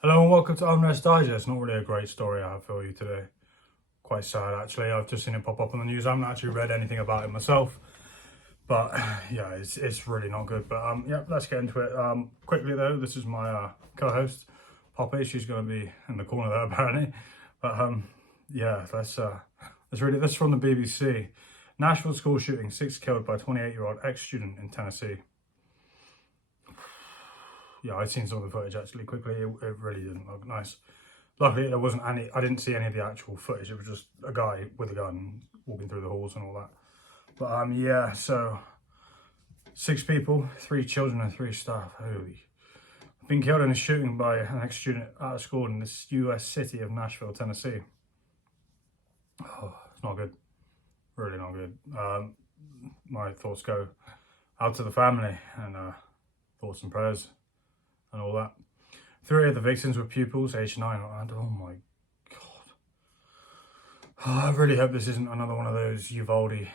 Hello and welcome to Unrest Digest. Not really a great story I have for you today. Quite sad actually. I've just seen it pop up on the news. I haven't actually read anything about it myself. But yeah, it's really not good. But yeah, let's get into it. Quickly though, this is my co-host, Poppy. She's gonna be in the corner there apparently. But yeah, let's read it. This is from the BBC. Nashville school shooting, 6 killed by 28-year-old ex-student in Tennessee. Yeah, I've seen some of the footage actually quickly. It really didn't look nice. Luckily, there wasn't any. I didn't see any of the actual footage. It was just a guy with a gun walking through the halls and all that. But yeah. So 6 people, 3 children, and 3 staff. Holy! Been killed in a shooting by an ex-student at a school in this U.S. city of Nashville, Tennessee. Oh, it's not good. Really not good. My thoughts go out to the family and thoughts and prayers and all that. 3 of the victims were pupils, aged 9 and oh my god. Oh, I really hope this isn't another one of those Uvalde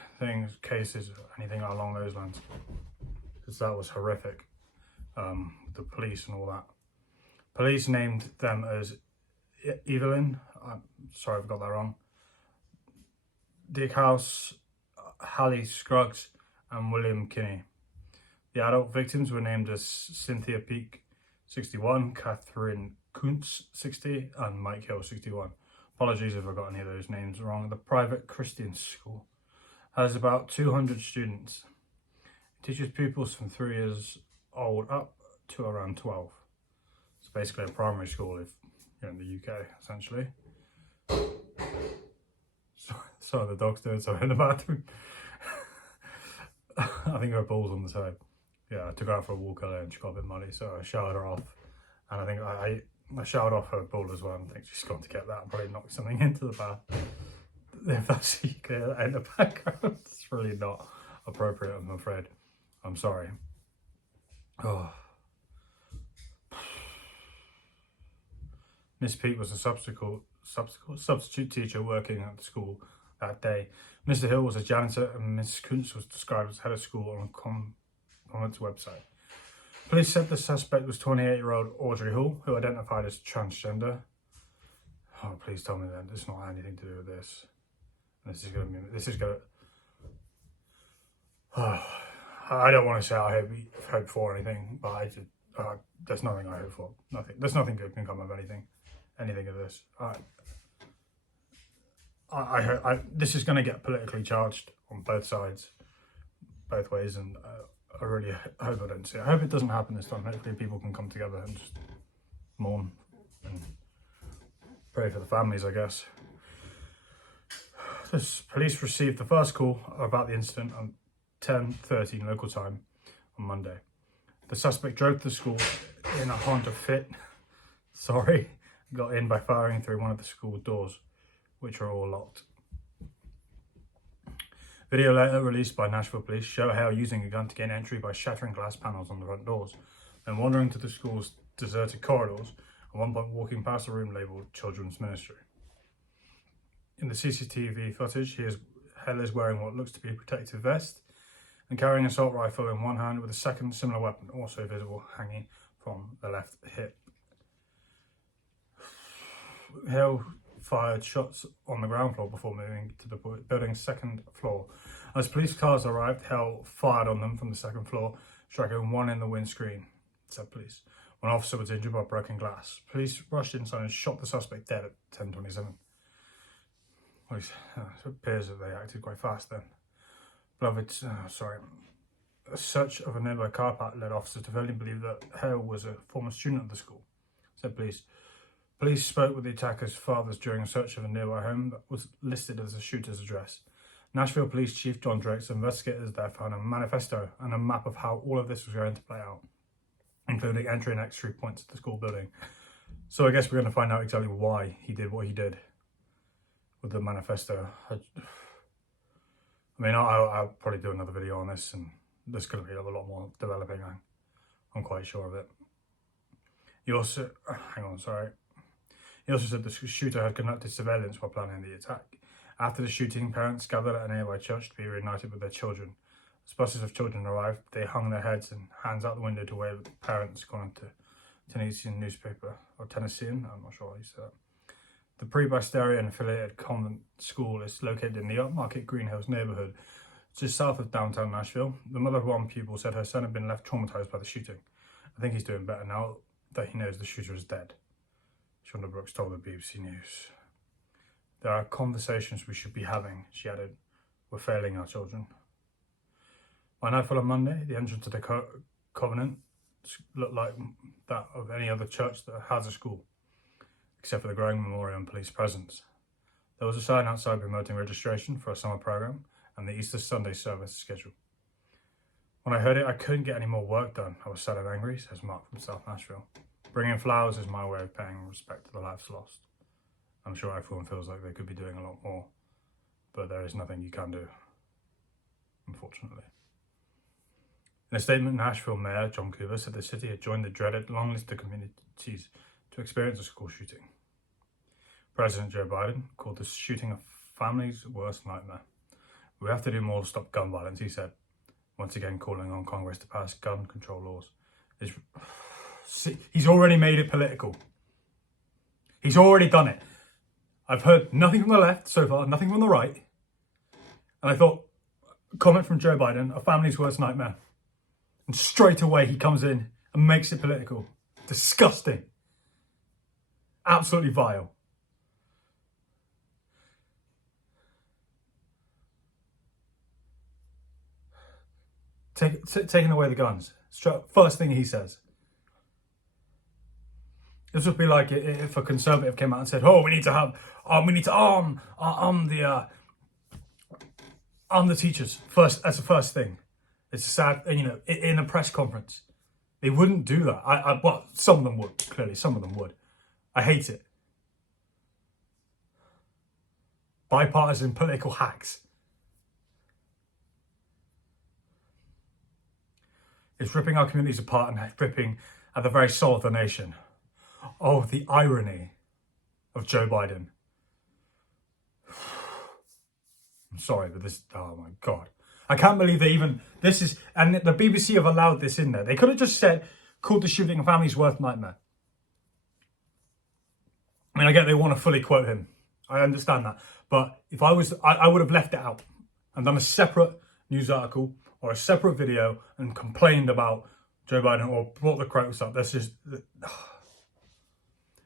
cases, or anything along those lines. Because that was horrific. The police and all that. Police named them as Evelyn, I'm sorry if I got that wrong, Dick House, Hallie Scruggs, and William Kinney. The adult victims were named as Cynthia Peak, 61, Catherine Kuntz, 60, and Mike Hill, 61. Apologies if I got any of those names wrong. The private Christian school has about 200 students. It teaches pupils from 3 years old up to around 12. It's basically a primary school if you're in the UK, essentially. Sorry, the dog's doing something in the bathroom. I think her ball's on the side. Yeah, I took her out for a walk earlier and she got a bit muddy, so I showered her off. And I think I showered off her ball as well, and I think she's gone to get that and probably knocked something into the bath. If that's you can hear that in the background, it's really not appropriate, I'm afraid. I'm sorry. Oh. Miss Peak was a substitute teacher working at the school that day. Mr. Hill was a janitor, and Miss Kuntz was described as head of school on its website. Police said the suspect was 28-year-old Audrey Hall, who identified as transgender. Oh, please tell me that it's not anything to do with this. Oh, I don't want to say I hope for anything, but there's nothing I hope for. Nothing. There's nothing good can come of anything of this. This is going to get politically charged on both sides, both ways, and I really hope I don't see it. I hope it doesn't happen this time. Hopefully people can come together and just mourn and pray for the families, I guess. Police received the first call about the incident on 10:13 local time on Monday. The suspect drove to the school in a Honda Fit. Got in by firing through one of the school doors, which are all locked. Video later released by Nashville police show Hale using a gun to gain entry by shattering glass panels on the front doors, then wandering to the school's deserted corridors, at one point walking past a room labelled Children's Ministry. In the CCTV footage, Hale is wearing what looks to be a protective vest and carrying an assault rifle in one hand, with a second similar weapon also visible hanging from the left hip. Hale fired shots on the ground floor before moving to the building's second floor. As police cars arrived, Hale fired on them from the second floor, striking one in the windscreen, said police. One officer was injured by broken glass. Police rushed inside and shot the suspect dead at 10:27. Well, it appears that they acted quite fast then. A search of a nearby car park led officers to firmly believe that Hale was a former student of the school, said police. Police spoke with the attacker's fathers during a search of a nearby home that was listed as the shooter's address. Nashville Police Chief John Drake said investigators there found a manifesto and a map of how all of this was going to play out, including entry and exit points at the school building. So I guess we're going to find out exactly why he did what he did with the manifesto. I'll probably do another video on this, and there's going to be a lot more developing. I'm quite sure of it. He also said the shooter had conducted surveillance while planning the attack. After the shooting, parents gathered at a nearby church to be reunited with their children. As buses of children arrived, they hung their heads and hands out the window to wave at the parents, according to Tennessean newspaper, or Tennessean, I'm not sure how you say that. The Presbyterian affiliated convent school is located in the upmarket Green Hills neighborhood, just south of downtown Nashville. The mother of one pupil said her son had been left traumatized by the shooting. I think he's doing better now that he knows the shooter is dead, Shonda Brooks told the BBC News. There are conversations we should be having, she added. We're failing our children. By nightfall on Monday, the entrance to the Covenant looked like that of any other church that has a school, except for the growing memorial and police presence. There was a sign outside promoting registration for a summer program, and the Easter Sunday service is scheduled. When I heard it, I couldn't get any more work done. I was sad and angry, says Mark from South Nashville. Bringing flowers is my way of paying respect to the lives lost. I'm sure everyone feels like they could be doing a lot more, but there is nothing you can do, unfortunately. In a statement, Nashville Mayor John Cooper said the city had joined the dreaded long list of communities to experience a school shooting. President Joe Biden called the shooting a family's worst nightmare. We have to do more to stop gun violence, he said, once again calling on Congress to pass gun control laws. He's already made it political. He's already done it. I've heard nothing from the left so far, nothing from the right. And I thought, comment from Joe Biden, a family's worst nightmare. And straight away he comes in and makes it political. Disgusting. Absolutely vile. Taking away the guns. First thing he says. This would be like if a Conservative came out and said, "Oh, we need to arm the teachers first as the first thing." It's sad, in a press conference. They wouldn't do that. Well, some of them would, clearly, some of them would. I hate it. Bipartisan political hacks. It's ripping our communities apart and ripping at the very soul of the nation. Oh, the irony of Joe Biden. I'm sorry, but this, oh my God. I can't believe they even, and the BBC have allowed this in there. They could have just called the shooting a family's worst nightmare. I mean, I get they want to fully quote him. I understand that. But if I would have left it out and done a separate news article or a separate video and complained about Joe Biden or brought the quotes up. That's just...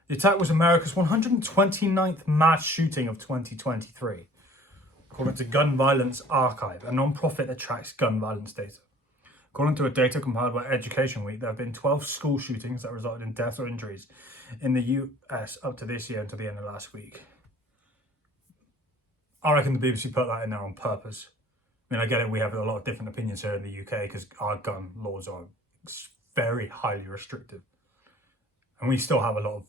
The attack was America's 129th mass shooting of 2023. According to Gun Violence Archive, a non-profit that tracks gun violence data. According to a data compiled by Education Week, there have been 12 school shootings that resulted in deaths or injuries in the US up to this year until the end of last week. I reckon the BBC put that in there on purpose. I mean, I get it, we have a lot of different opinions here in the UK because our gun laws are very highly restrictive. And we still have a lot of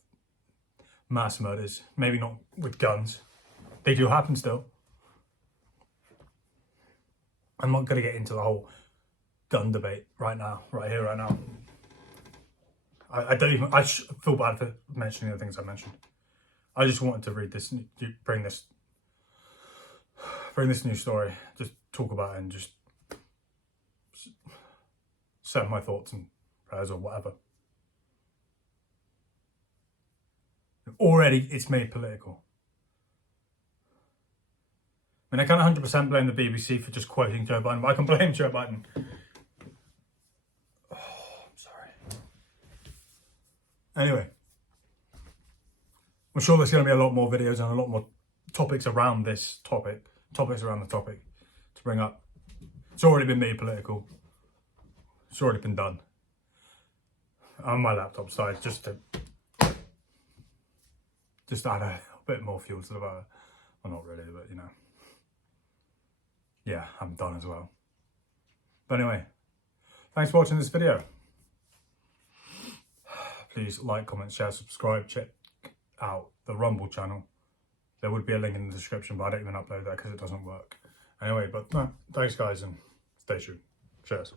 mass murders, maybe not with guns. They do happen still. I'm not going to get into the whole gun debate right now, right here, right now. I feel bad for mentioning the things I mentioned. I just wanted to read this, bring this news story, just talk about it and just send my thoughts and prayers or whatever. Already, it's made political. I mean, I can't 100% blame the BBC for just quoting Joe Biden, but I can blame Joe Biden. Oh, I'm sorry. Anyway, I'm sure there's going to be a lot more videos and a lot more topics around this topic, topics around the topic to bring up. It's already been made political. It's already been done. And my laptop's died just to add a bit more fuel to the fire. Well, not really, but yeah, I'm done as well. But anyway, thanks for watching this video. Please like, comment, share, subscribe, check out the Rumble channel. There would be a link in the description, but I don't even upload that because it doesn't work. Anyway, but no, thanks guys and stay tuned. Cheers.